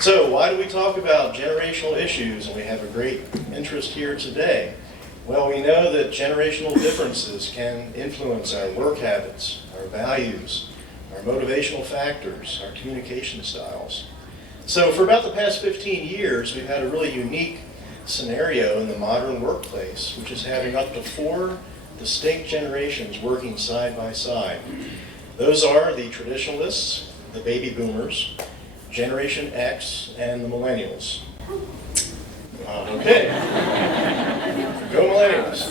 So why do we talk about generational issues, and we have a great interest here today? Well, we know that generational differences can influence our work habits, our values, our motivational factors, our communication styles. So for about the past 15 years, we've had a really unique scenario in the modern workplace, which is having up to 4 distinct generations working side by side. Those are the traditionalists, the baby boomers, Generation X, and the Millennials. Okay. Go Millennials.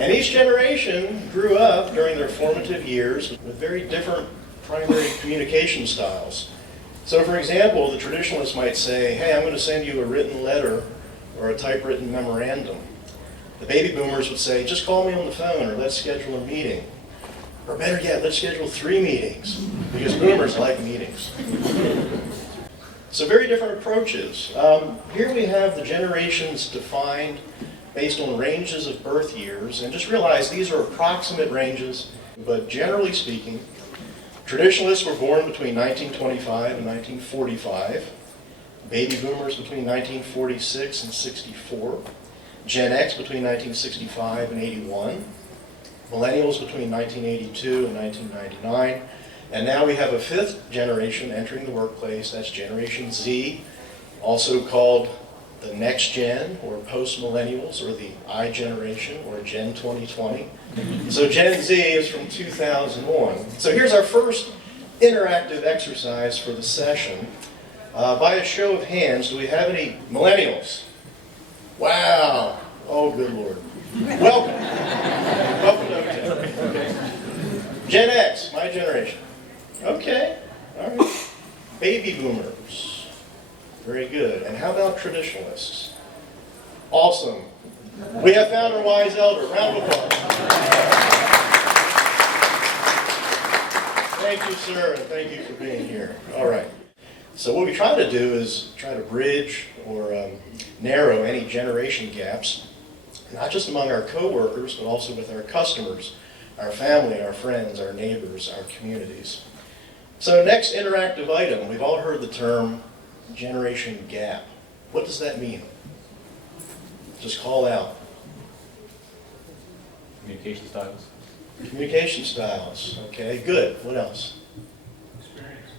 And each generation grew up during their formative years with very different primary communication styles. So for example, the traditionalists might say, hey, I'm going to send you a written letter or a typewritten memorandum. The baby boomers would say, just call me on the phone or let's schedule a meeting. Or better yet, let's schedule 3 meetings, because boomers like meetings. So very different approaches. Here we have the generations defined based on ranges of birth years, and just realize these are approximate ranges, but generally speaking, traditionalists were born between 1925 and 1945, baby boomers between 1946 and 64, Gen X between 1965 and 81, Millennials between 1982 and 1999, and now we have a 5th generation entering the workplace, that's Generation Z, also called the Next Gen, or Post-Millennials, or the I generation, or Gen 2020. So Gen Z is from 2001. So here's our first interactive exercise for the session. By a show of hands, do we have any Millennials? Wow. Oh, good Lord. Welcome. Welcome to OTAP. Okay. Gen X, my generation. Okay. All right. Baby boomers. Very good. And how about traditionalists? Awesome. With We have found our wise elder. Round of applause. Thank you, sir, and thank you for being here. All right. So what we try to do is try to bridge or narrow any generation gaps, not just among our coworkers, but also with our customers, our family, our friends, our neighbors, our communities. So next interactive item, we've all heard the term generation gap. What does that mean? Just call out. Communication styles. Communication styles. Okay, good. What else? Experience.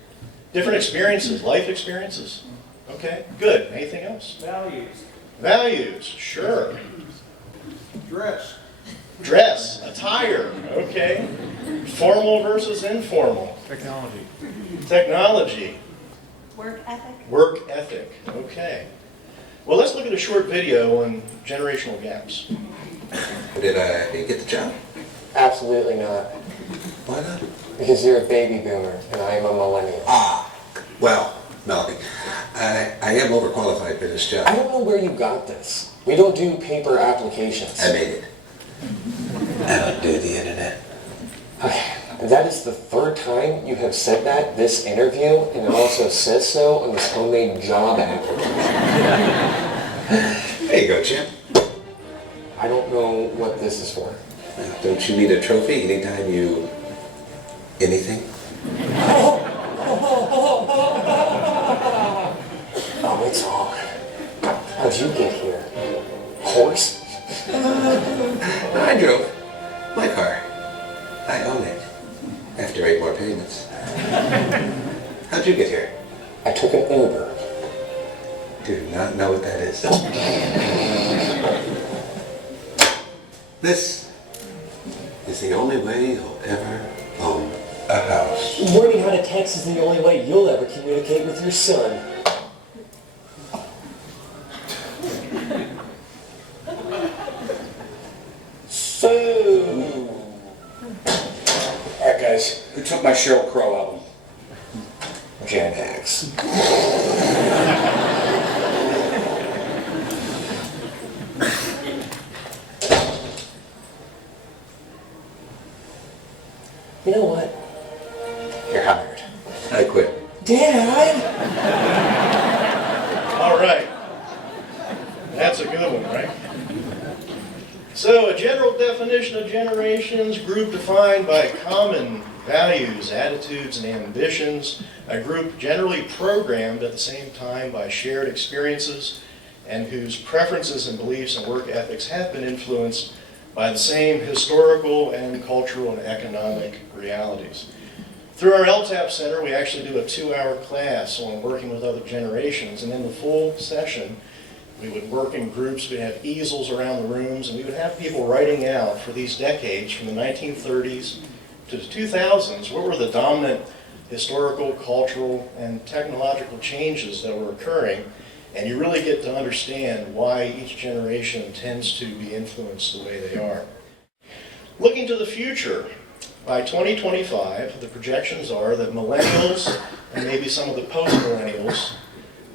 Different experiences, life experiences. Okay, good. Anything else? Values. Values, sure. Dress. Dress, attire, okay. Formal versus informal. Technology. Technology. Work ethic. Work ethic, okay. Well, let's look at a short video on generational gaps. Did I get the job? Absolutely not. Why not? Because you're a baby boomer and I am a millennial. Well, Melody, I am overqualified for this job. I don't know where you got this. We don't do paper applications. I made it. I don't do the internet. Okay, that is the third time you have said that this interview, and it also says so on this homemade job application. There you go, champ. I don't know what this is for. Well, don't you need a trophy anytime you... anything? Oh, it's on. How'd you get here? Horse? I drove my car. I own it. After 8 more payments. How'd you get here? I took an Uber. Do not know what that is. This is the only way you'll ever own a house. Learning how to text is the only way you'll ever communicate with your son. So... Alright guys, who took my Sheryl Crow album? Gen X. You know what? You're hired. I quit. Dad! All right. That's a good one, right? So, a general definition of generations, group defined by common values, attitudes, and ambitions. A group generally programmed at the same time by shared experiences and whose preferences and beliefs and work ethics have been influenced by the same historical and cultural and economic realities. Through our LTAP Center, we actually do a 2-hour class on working with other generations, and in the full session, we would work in groups. We'd have easels around the rooms, and we would have people writing out for these decades, from the 1930s to the 2000s, what were the dominant historical, cultural, and technological changes that were occurring, and you really get to understand why each generation tends to be influenced the way they are. Looking to the future, by 2025, the projections are that millennials and maybe some of the post-millennials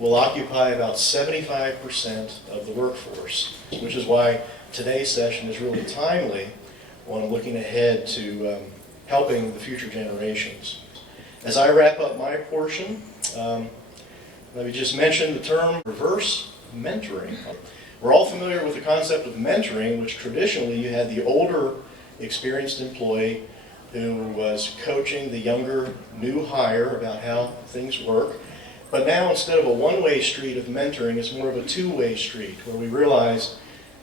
will occupy about 75% of the workforce, which is why today's session is really timely on looking ahead to helping the future generations. As I wrap up my portion, let me just mention the term reverse mentoring. We're all familiar with the concept of mentoring, which traditionally you had the older experienced employee who was coaching the younger new hire about how things work. But now, instead of a one-way street of mentoring, it's more of a two-way street, where we realize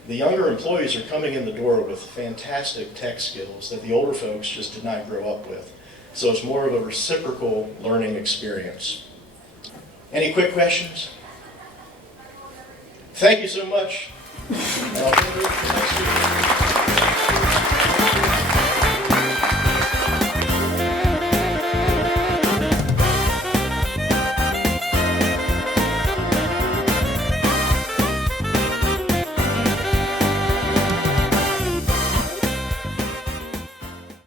the younger employees are coming in the door with fantastic tech skills that the older folks just did not grow up with. So it's more of a reciprocal learning experience. Any quick questions? Thank you so much. And I'll